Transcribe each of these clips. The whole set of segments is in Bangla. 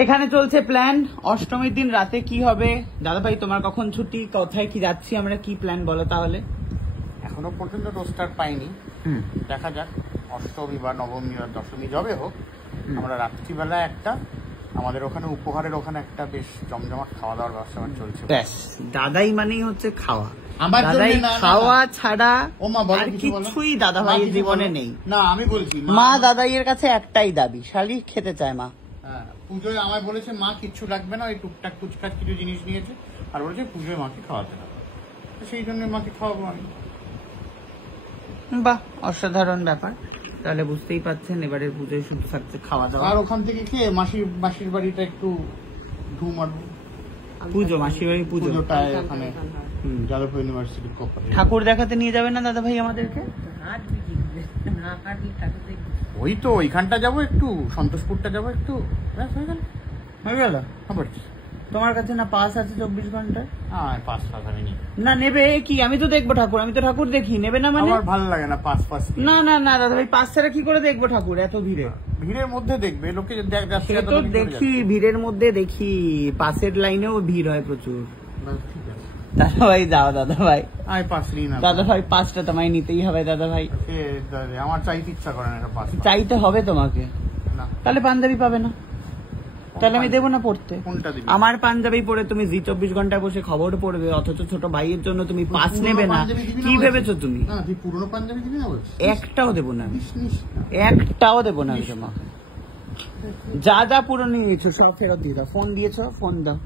এখানে চলছে প্ল্যান অষ্টমীর দিন রাতে কি হবে। দাদা ভাই তোমার কখন ছুটি, কোথায় কি যাচ্ছি আমরা, কি প্ল্যান বলো তাহলে। এখনো পর্যন্ত রোস্টার পাইনি, দেখা যাক অষ্টমী বা নবমী বা দশমী যবে হোক আমরা রাত্রিবেলা একটা আমাদের ওখানে উপহারের ওখানে একটা বেশ জমজমাট খাওয়া দাওয়ার ব্যবস্থা চলছে। ব্যাস, দাদাই মানেই হচ্ছে খাওয়া। আমার দাদাই খাওয়া ছাড়া ও মা বলো আর কিছুই দাদা ভাইয়ের জীবনে নেই। না আমি বলছি মা দাদাইয়ের কাছে একটাই দাবি, শালি খেতে চায় মা। হ্যাঁ, পুজোয় আমায় বলেছে মা কিচ্ছু লাগবে না, ওই টুকটাক কুচকাচ কিছু জিনিস নিয়েছে আর বলেছে পুজোয় মাকে খাওয়াতে হবে, সেই জন্য মাকে খাওয়াবো আমি। বাহ, অসাধারণ ব্যাপার। তাহলে বুঝতেই পাচ্ছেন এবারের পুজোয় শুধু থাকছে খাওয়া দাওয়া। আর ওখান থেকে খেয়ে মাসির বাড়িটা একটু ঢু মারবো। পুজো মাসির বাড়ি পুজোটা এখানে যাদবপুর ইউনিভার্সিটি কোপারেটিভ। ঠাকুর দেখাতে নিয়ে যাবে না দাদা ভাই আমাদেরকে? ওই তো ওইখানটা যাবো, একটু সন্তোষপুরটা যাবো একটু, হয়ে গেল। খবর তোমার কাছে না পাস আছে 24 ঘন্টা? হ্যাঁ, পাস আমি নিই না। নেবে কি? আমি তো দেখবো ঠাকুর, আমি তো ঠাকুর দেখি। নেবে না মানে? আমার ভালো লাগে না পাস। না না না দাদা ভাই, পাস ছাড়া কি করে দেখবো ঠাকুর এত ভিড়ে? ভিড়ের মধ্যে দেখবে লোকে দেখি, ভিড়ের মধ্যে দেখি, পাশের লাইনেও ভিড় হয় প্রচুর। ঠিক আছে দাদা ভাই যাও, দাদা ভাই আমি পাস নিই না। দাদা ভাই পাসটা তোমায় নিতেই হবে দাদা ভাই। আমার চাইতে ইচ্ছা করে না পাস। চাইতে হবে তোমাকে, না তাহলে পাঞ্জাবি পাবে না, তাহলে আমি দেবো না পড়তে। কোনটা দিবি? আমার পাঞ্জাবি পরে তুমি জি 24 ঘন্টায় বসে খবর পড়বে, অথচ ছোট ভাইয়ের জন্য তুমি পাস নেবে না? কি ভেবেছো তুমি? তুই পুরনো পাঞ্জাবি দিবি না? একটাও দেবো না, একটাও দেবো না আমি তোমাকে। যা যা পুরো নিয়েছো সব ফেরত দিয়ে দাও। ফোন দিয়েছো, ফোন দাও।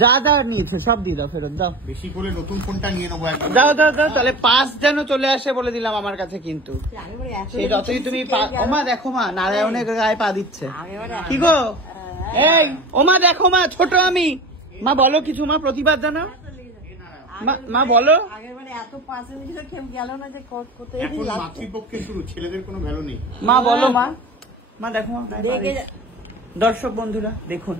যা যা নিয়েছো সব দিয়ে দাও, ফেরত দাও। বেশি করে নতুন ফোনটা নিয়ে নেবো একদম। দাও দাও দাও, তাহলে পাস যেন চলে আসে বলে দিলাম আমার কাছে। কিন্তু সেই যতই তুমি ওমা দেখো মা, নারায়ণের গায়ে পা দিচ্ছে। কি গো এই ওমা দেখো মা, ছোট আমি। মা বলো কিছু, মা প্রতিবাদ জানাও। মা বলো। মাতৃপক্ষে শুরু, ছেলেদের কোনো ভ্যালু নেই। মা বলো। মা দেখো। দর্শক বন্ধুরা দেখুন,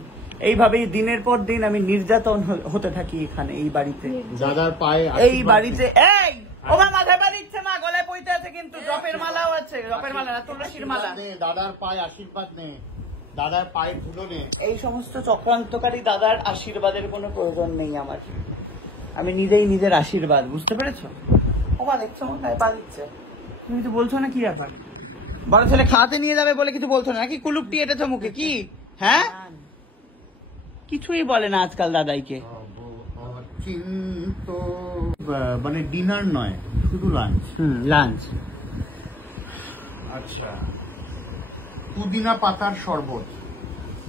এইভাবেই দিনের পর দিন আমি নির্যাতন হতে থাকি এখানে এই বাড়িতে, দাদার পায়ে, এই বাড়িতে। এই ওমা মাথায় পা দিচ্ছে, মা গলায় পইতে আছে, কিন্তু জপের মালাও আছে। জপের মালা না, তুলসীর মালা। দাদার পায়ে আশীর্বাদ নে, দাদার পায়ের ধুলো নে। এই সমস্ত চক্রান্তকারী দাদার আশীর্বাদের কোনো প্রয়োজন নেই আমার। আমি নিজেই নিজের আশীর্বাদ, বুঝতে পেরেছো? ওমা দেখছো মা গায়ে পা দিচ্ছে, তুমি তো বলছো না কি ব্যাপার? বড় ছেলে খাওয়াতে নিয়ে যাবে বলে কিছু বলছো না নাকি? কুলুপটি এটেছো মুখে কি? হ্যাঁ, কিছুই বলে না আজকাল দাদাইকে। মানে ডিনার নয়, শুধু লাঞ্চ। লাঞ্চ। আচ্ছা, পুদিনা পাতার শরবত।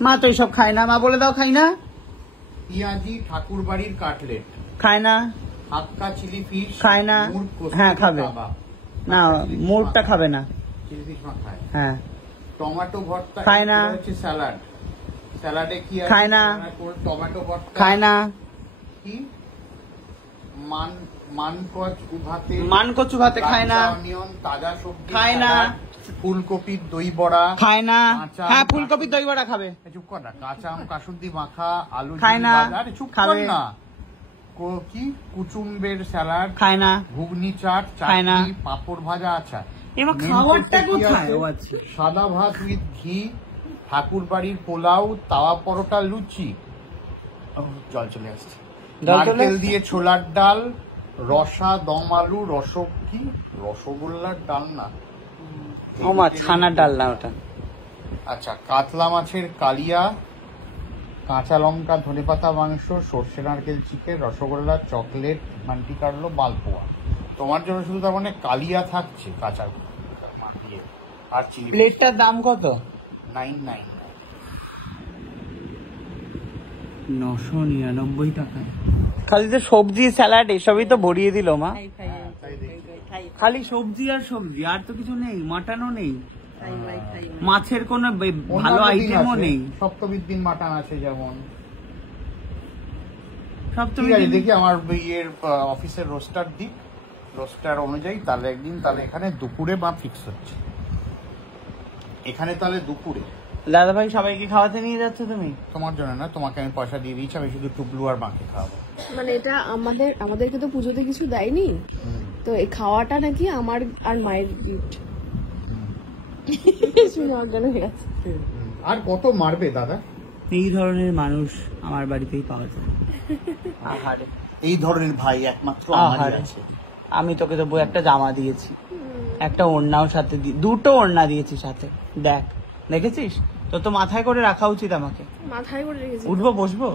মা তো এইসব খায় না, মা বলে দাও খাই না। পিয়াজি ঠাকুর বাড়ির কাটলেট খায় না। হাক্কা চিলি ফিশ খায় না। হ্যাঁ খাবে না, মুরটা খাবে না। চিলি ফিশ খায়। হ্যাঁ। টমেটো ভর্তা খায় না। হচ্ছে স্যালাড, স্যালাডে কি আছে? খায় না। টমেটো ভর্তা খায় না। কি মানকচু ভাতে খায় না। অনিয়ন, তাজা সবজি খায় না। ফুলকপির দই বড়া খায় না। হ্যাঁ, ফুলকপির দই বড়া খাবে। চুপ কর না। কাঁচা আম কাসুন্দি মাখা, আলু খায় না। আরে চুপ কর না। কি কুচুম্বের স্যালাড খায় না। ঘুগনি চাট, চাটনি, পাঁপড় ভাজা। আচ্ছা, এবার খাবারটা কোথায়? সাদা ভাত উইথ ঘি, ঠাকুর বাড়ির পোলাও, তাওয়া পরোটা, লুচি। জল চলে আসছে। নারকেল দিয়ে ছোলার ডাল, রসা, দম আলু, রসগোল্লার ডাল না, ছানার ডাল না ওটা। আচ্ছা, কাতলা মাছের কালিয়া, কাঁচা লঙ্কা, ধনেপাতা মাংস, সর্ষে নারকেল চিকেন, রসগোল্লা, চকলেট, মান্টি কাটলো, মালপোয়া। তোমার জন্য শুধু তার মানে কালিয়া থাকছে কাঁচা দিয়ে, আর চিনি। প্লেটটার দাম কত? 999 999 টাকা। খালি তো সবজি স্যালাড এসবই তো ভরিয়ে দিল মা। খালি সবজি আর সবজি, আর তো কিছু নেই। মাটনও নেই, মাছের কোনো ভালো আইটেমও নেই। সপ্তমীর দিন মাটন আছে যেমন। সপ্তমী দেখি আমার ইয়ের অফিসের রোস্টার অনুযায়ী তাহলে একদিন, তাহলে এখানে দুপুরে বা ফিক্স হচ্ছে এখানে, তাহলে দুপুরে। দাদা ভাই সবাইকে খাওয়াতে নিয়ে যাচ্ছ তুমি? তোমার জন্য না, তোমাকে আমি পয়সা দিয়ে দিয়েছি, আমি শুধু টুকলু আর মাকে খাওয়াবো। মানে এটা আমাদেরকে তো পুজোতে কিছু দেয়নি, তো এই খাওয়াটা নাকি আমার আর মায়ের গিফট। আর কত মারবে দাদা? এই ধরনের মানুষ আমার বাড়িতেই পাওয়া যায়। আহারে এই ধরনের ভাই একমাত্র আমারই আহারে। আছে। আমি তোকে তো বউ একটা জামা দিয়েছি, একটা ওড়নাও সাথে দুটো ওড়না দিয়েছি সাথে। দেখ, দেখেছিস? তো তো মাথায় করে রাখা উচিত আমাকে। মাথায় করে রেখেছি। উঠবো বসবো?